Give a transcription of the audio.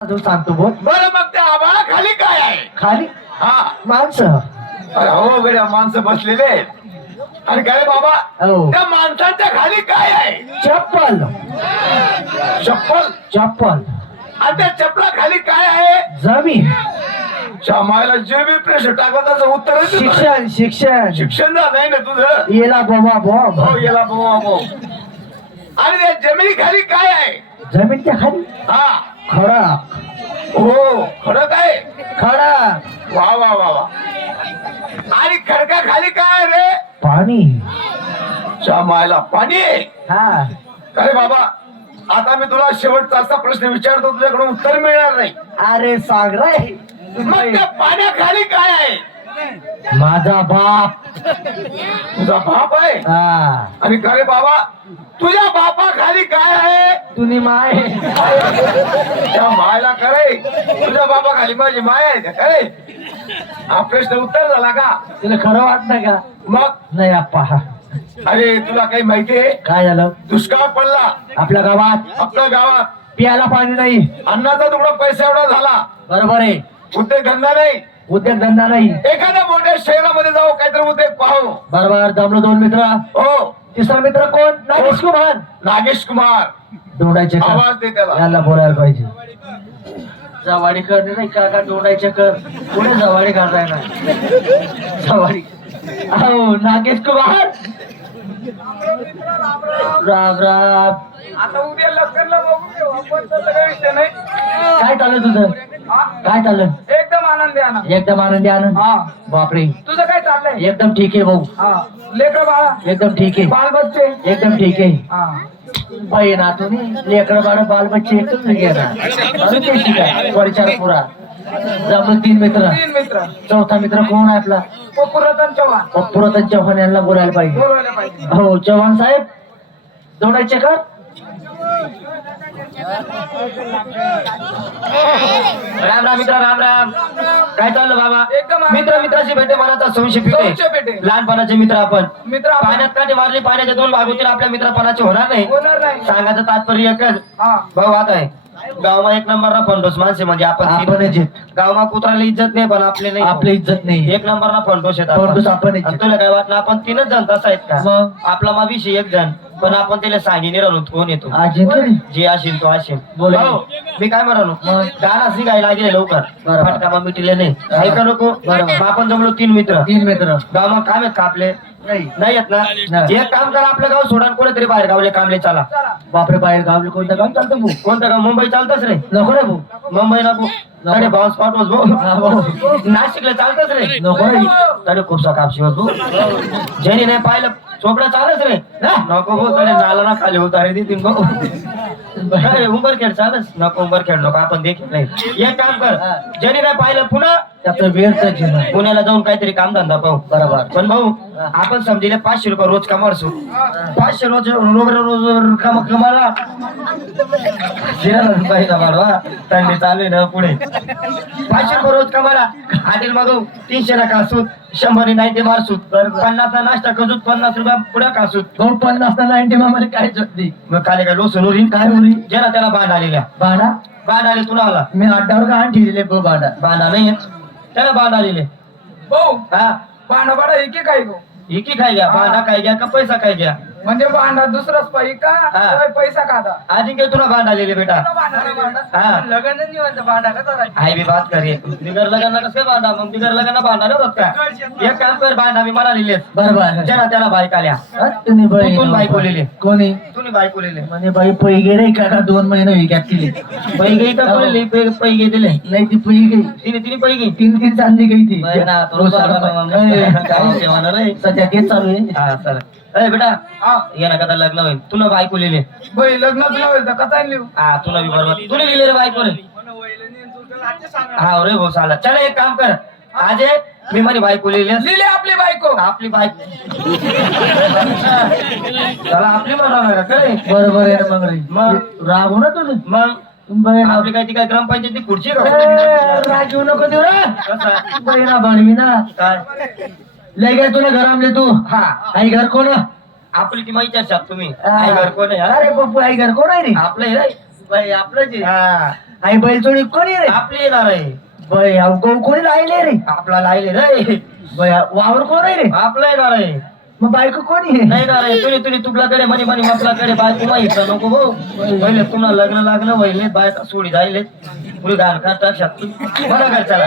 अजून सांगतो बोल. बरं मग त्या आभाळा खाली काय आहे? खाली? हा. माणसं. अरे हो गड्या माणसं बसलेले आहेत. आणि काय बाबा? हो. त्या माणसांच्या खाली काय आहे? चप्पल. चप्पल? चप्पल. आणि त्या चपला खाली काय आहे? जमीन. श्यामायला जे बी प्रश्न टाकला त्याचं उत्तर शिक्षण शिक्षण. शिक्षण झालं नाही ना तुझं? येला बोमा बॉम्ब हो गेला भाऊ भाऊ आणि त्या जमिनी खाली काय आहे? जमीनच्या खाली? हा. खडक हो. खरं काय? खडक वा वा वा वा. आणि खडका खाली काय रे? पाणी. श्यामायला पाणी. हा. अरे बाबा आता मी तुला शेवटचा असा प्रश्न विचारतो तुझ्याकडून उत्तर मिळणार नाही. अरे सांग रे. मग त्या पाण्याखाली काय आहे? माझा बाप. तुझा बाप आहे? हा. आणि का रे बाबा? तुझ्या बापाखाली काय आहे? तुम्ही माय. त्या मायला करे तुझ्या बापाखाली माझी माय आहे का करे हा प्रश्न उत्तर झाला का? तुला खरं वाटतं का? मग? नाही आप्पा. अरे तुला काही माहितीये काय झालं? दुष्काळ पडला. आपल्या गावात. आपल्या गावात. प्यायला पाणी नाही. अन्नाचा तुकडा पैसा एवढा झाला. बरोबर आहे. उद्योगधंदा नाही. उद्योगधंदा नाही. एखाद्या मोठ्या शहरामध्ये जाऊ काहीतरी उद्योग पाहू. बरोबर जमलो दोन मित्र. हो. तिसरा मित्र कोण? नागेश कुमार. नागेश कुमार. दोडायचे कर. आवाज दे त्याला. याला बोलायला पाहिजे. जवाडी करणे नाही का? का दोडायचे कर? पुढे जवाडी करताय ना. जवाडी हो नागेश कुमार. राम राम. आता उद्या लग्नाला बघू आपण विषय नाही. काय चाललं तुझं? काय चाललं एकदम आनंदी आनंद एकदम आनंदी आनंद हा. बापरे. तुझं काय चाललंय? एकदम ठीक आहे भाऊ. हा. लेकर बाळा? एकदम ठीक आहे. बाल बच्चे एकदम ठीक आहे. हा. बाई ना तुम्ही लेकरं बाळ बाल बच्चे एकच घेणार. परिचार पुरा. जमलं तीन मित्र. तीन मित्र. चौथा मित्र कोण आहे आपला? पुरातन चव्हाण. पुरातन चव्हाण यांना बोलायला पाहिजे. हो चव्हाण साहेब दोडायचे कर राम राम मित्र राम राम. काय चाललं बाबा. मित्र मित्राची भेटे मनाचा संशय पेटे. लहानपणाचे मित्र आपण. मित्र आपण. पाण्यात काठी मारली पाण्याचे दोन भाग होतील आपल्या मित्रपणाचे होणार नाही. होणार नाही. सांगायचं तात्पर्य एकच. हा. भाऊ आता आहे. गावमा एक नंबर ना फंडोस माणसे म्हणजे आपण आपणच आहेत. गावमा कुत्राला इज्जत नाही पण आपले नाही. आपली इज्जत नाही. एक नंबर ना फंडोस आहेत फंडोस आपण. तुला काय वाटलं आपण तीनच जण तसा आहेत का? आपला मा विषय एक जण. पण आपण त्याला सांगितले राहिलो कोण येतो. जे असेल तो असेल. बोल. भाऊ, मी काय म्हणालो? गाणं निघायला लागले लवकर. फटका मिटिले नाही. ऐका नको? आपण जमलो तीन मित्र. तीन मित्र. गावात काम आहेत का आपले? नाही. नाही येत ना. एक काम करा आपलं गाव सोडा कोणीतरी बाहेर गावले कामले चला. बापरे बाहेर गावले कोणतं काम चालतं भाऊ. कोणतं गाव? मुंबई चालतच रे. नको रे भाऊ. मुंबई नको. तडे बाउन्स पाठवस हा, भाऊ. भाऊ. नाशिकला चालतच रे. नको रे. तडे खूपसा कापशी होतो ज्याने नाही पाहिलं चोपडा चालच रे. ना? नको भाऊ तडे नाला ना खाली होता रे भाऊ अरे उंबरखेड चालच. नको उंबरखेड नको आपण देखील नाही. एक काम कर ज्याने नाही पाहिलं पुन्हा त्याचं वेळचं जीवन. पुण्याला जाऊन काहीतरी कामधंदा पाहू. बरोबर. पण भाऊ आपण समजिले पाचशे रुपये रोज कमारसू पाचशे रोज रोज रोज कमा कमाला. जिरा थंडी चालू आहे ना पुढे. पाचशे रुपये रोज कमाला. हॉटेल मागव तीनशे ना कासूत शंभर नाही ते मारसूत पन्नास नाश्ता कसूत पन्नास रुपया पुढे कासूत दोन पन्नास नाईन्टी मध्ये काय नाही मग काले काय लोसून उरीन काय उरी जरा त्याला बांध आलेल्या. बाणा? बांध आले तुला आला मी अड्डावर का आण ठेवले भाऊ बाणा? बांधा नाही. त्याला बांध आलेले. भाऊ हा? भांडा भाडा एके काय गो? एकी काय घ्या? बांधा काय घ्या का पैसा काय घ्या? म्हणजे भांडा दुसराच पाहिजे का हा. काय पैसा खाता अजिंक्य तुला बांध आलेले बेटा? हा. लग्न निवांत भांडा कसा आई बी बात करे बिगर लगांना कसं बांधा मग बिगर लगांना बांधा नाही होत का एक काम कर बांधा मी मला लिहिले बरोबर. ज्याला त्याला बाईक आल्या. तुम्ही बाई कोण बायको लिहिले? कोणी? तुम्ही बायको लिहिले? म्हणजे बाई पैगे रे का? का दोन महिने विकत केली. पै गई का कोणी लिहि- पै- पै गे दिले? नाही ती पै गई तिने तिने पै गई तीन तीन चांदी गई ती ना, रोज रे. सध्या तेच चालू आहे. हा सर अरे बेटा हा. ये ना कदा लग्न होईल? तुला बायको लिहिले बाई लग्न तुला व्हायचं कसा लिहू हा तुला बी बरोबर. तुला लिहिले रे बायको रे हा रे भाऊ साला. चल एक काम कर. आज मी माझी बायको लिहिले. लिहिले आपली बायको. आपली बाईक त्याला आपली का काय बरोबर आहे ना मग रे मग? रागू ना तुझं मग? ना- आपली काय ती काय ग्रामपंचायती खुर्ची ए, का नको देऊ रे कसा? बनवी ना. काय? लय काय तुला घर आणले तू. हा. आई घर कोण? आपली ती माहिती आहे तुम्ही आई घर कोण आहे? अरे पप्पू आई घर कोण आहे रे? आपलं आहे रे. बाई आपलंच आहे हा. आई बैलचोडी कोणी रे? आपली येणार आहे. अहो, गहू कोणी राहिले रे? आपला लायले रे. बय वावर कोण आहे रे? आपला येणार आहे. मग बायको कोणी आहे? नाही ना रे तुली तुली तुपलाकडे मनी मनी मपलाकडे बायको माहीत नको भाऊ. पहिले तुम्हाला लग्न लागलं वहिले बायका सोडी जायले पुढे घाल का टाक शकतो बरं कर चला.